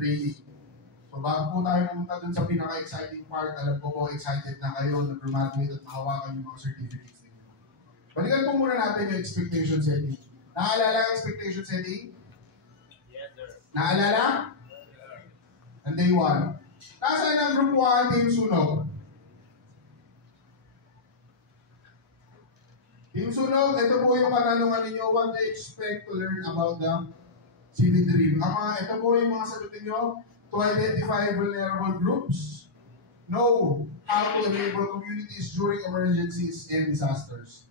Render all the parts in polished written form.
training. So bago po tayo pumunta dun sa pinaka-exciting part, alam ko po excited na kayo na graduate at makawakan yung mga certificates ninyo. Balikan po muna natin yung expectation setting. Naalala ang expectation setting? Yes, sir. Naalala? And day 1. Nasaan ang group 1 team sunog? Team sunog, ito po yung katanungan ninyo, what do you expect to learn about the city dream? Ito po yung mga sagot ninyo. To identify vulnerable groups, know how to enable communities during emergencies and disasters.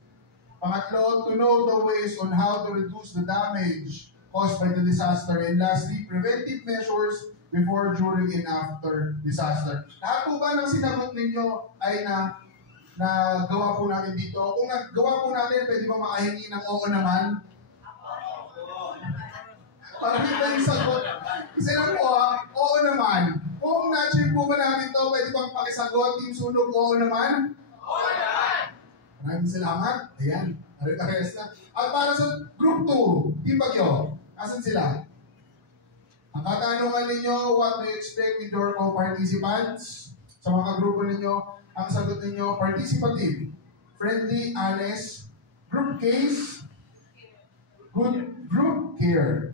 Pangatlo, to know the ways on how to reduce the damage caused by the disaster. And lastly, preventive measures before, during, and after disaster. Lahat po ba ng sinagot ninyo ay na gawa po natin dito? Kung nagawa po natin, pwede ba makahingi ng oo naman? Parang ito yung sagot. Kasi lang po oo naman. Kung na-achieve po ba natin ito, pwede bang pakisagot, Team Sunog, oo naman? Oo naman! Maraming salamat. Ayan, pare-pares na. At para sa Group 2, Team Bagyo, asan sila? Ang katanungan ninyo, what do you expect with your co-participants? Sa mga grupo ninyo, ang sagot ninyo, participative, friendly, honest, group case, good group care,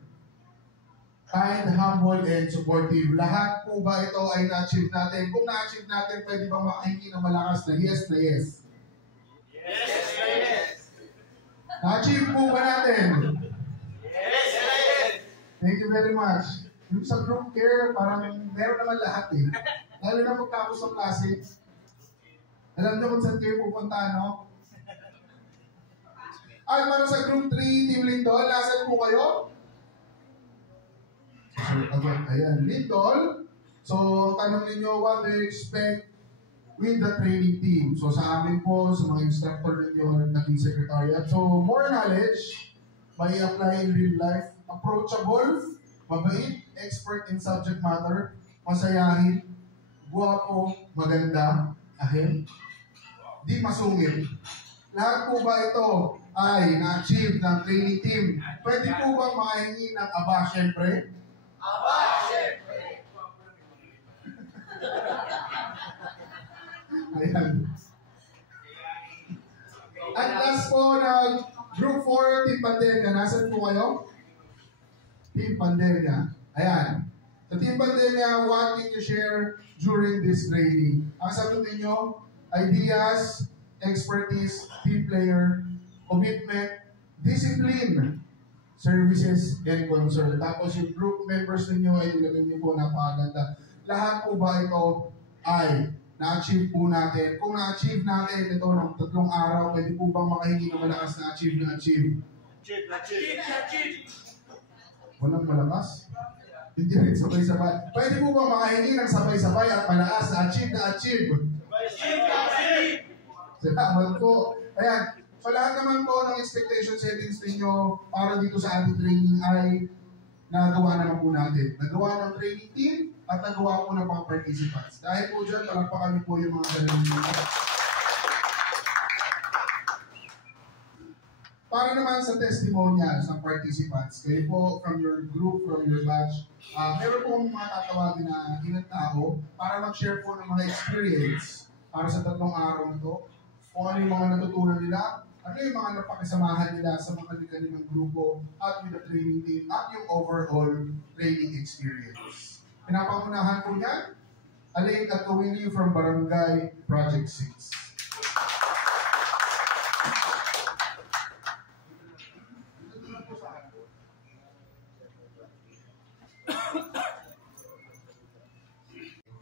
kind, humble, and supportive. Lahat po ba ito ay na-achieve natin? Kung na-achieve natin, pwede bang makahingi ng malakas na yes na yes? Yes, yes. Na-achieve po ba natin? Yes, yes. Thank you very much. Yung sa group care, parang meron naman lahat eh. Lalo na pagkapos ng klase. Alam niyo kung saan kayo pupunta, no? Ay, para sa group 3, Team Lindol, nasan po kayo? Ayan, Lindol. So, tanong ninyo, what do you expect with the training team? So, sa amin po, sa mga instructor ninyo, naging secretariat. So, more knowledge, may apply in real life, approachable, mabait, expert in subject matter, masayahin, guwapo, maganda, di masungit. Lahat po ba ito ay na-achieve ng training team? Pwede po bang makahingi ng aba, syempre? Aba, syempre. Ayan. At last po na Group 4, Team Pandemia. Nasaan po kayo? Team Pandemia. Ayan. Sa Team Pandemia, what can you share during this training? Ang sagot ninyo, ideas, expertise, team player, commitment, discipline, services, and concern. Tapos yung group members ninyo ay nilagay niyo po napakaganda. Lahat po ba ito ay na-achieve po natin? Kung na-achieve natin ito ng 3 araw, pwede po bang makahingi ng malakas na achieve na achieve? Achieve. Walang malakas? Hindi rin sabay-sabay. Pwede po bang makahingi ng sabay-sabay at malakas na achieve na achieve? Achieve. Salamat po. Ayan. So lahat naman po ng expectation settings ninyo para dito sa ating training ay nagawa naman po natin. Nagawa ng training team at nagawa po ng mga participants. Dahil po dyan, palakpakan niyo po yung mga galing nyo. Para naman sa testimonials ng participants, kayo po from your group, from your batch, meron po mga tatawagin na ilang tao para mag-share po ng mga experience para sa 3 araw na ito. Kung ano yung mga natutunan nila, ano yung mga napakisamahan nila sa mga kanilang grupo at with the training team at yung overall training experience. Pinapangunahan po niyan, Alain Atowili from Barangay Project 6.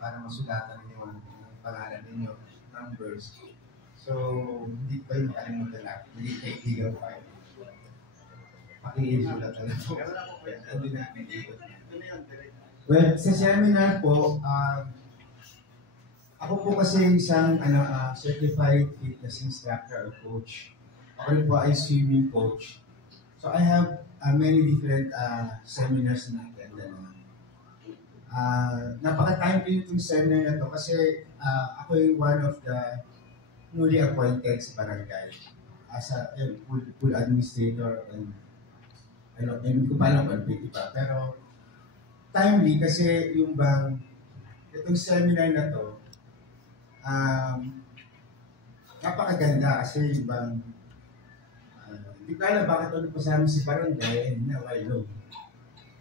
Para masulatan niyo ang pangalan ninyo, numbers. So, hindi pa yung makalimutan lang. Hindi kaibigan pa yun. Pakisulat na lang po. Hindi namin dito. Well, sa seminar po, ako po kasi isang certified fitness instructor or coach. Ako rin po ay swimming coach. So, I have many different seminars na attended na. Napaka-time ko yung seminar na to kasi ako yung one of the newly appointed sa barangay as a full administrator and hindi ko pa alam kung pwede pa. Pero timely kasi yung bang itong seminar na to, napakaganda kasi yung bang hindi ko alam bakit ulit pa sa amin si Barangay and now I know.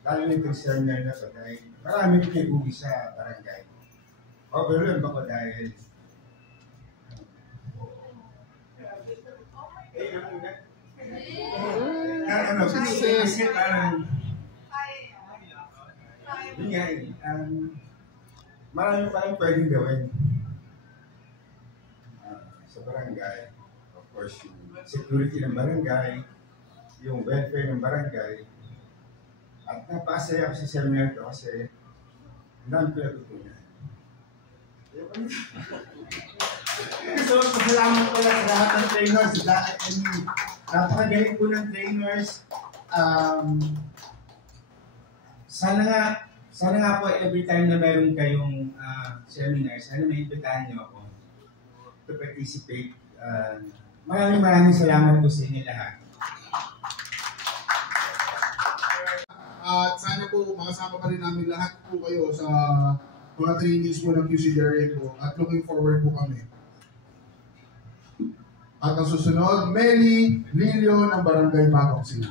Lalo na itong seminar na to dahil marami rin nag-uwi sa Barangay. Overwhelmed ako dahil kasi parang yun nga marami parang pwedeng gawin sa barangay. Of course, yung security ng barangay, yung welfare ng barangay. At napasaya ako sa seminar to kasi ang dami ko natutunan. So, pasalamat ko lang sa lahat ng trainers. Napakagaling po ng trainers. Sana nga po every time na meron kayong seminar, sana maimbitahan niyo ako to participate. Maraming salamat po sa inyo lahat. At sana po makasama pa rin namin lahat po kayo sa mga trainees po ng QC Direct po at looking forward po kami. At ang susunod, Meli Lilio ng Barangay Bagong Sila.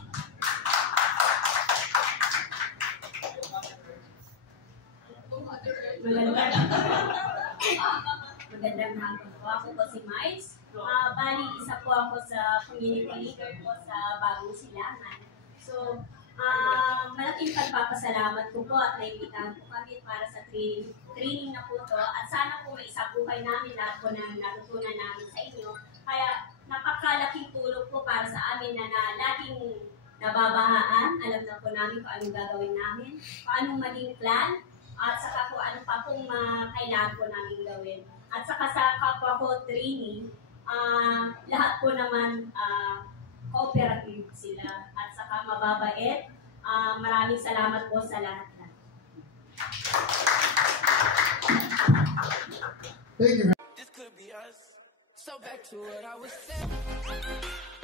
Magandang hapon po. Ako po si Miles. Bali, isa po ako sa community leader po sa Bagong Silangan. So, malaking pagpapasalamat ko po at naimbitahan po kami para sa training na po to. At sana po maisabuhay namin lahat po ng natutunan namin sa inyo. Kaya napakalaking tulong po para sa amin na laging nababahaan. Alam na po namin kung anong gagawin namin, kung anong maging plan, at saka kung ano pa pong kailangan po namin gawin. At saka sa kapwa ko training, lahat po naman cooperative sila at saka mababait. Maraming salamat po sa lahat. Thank you. This could be us. So back to what I was saying.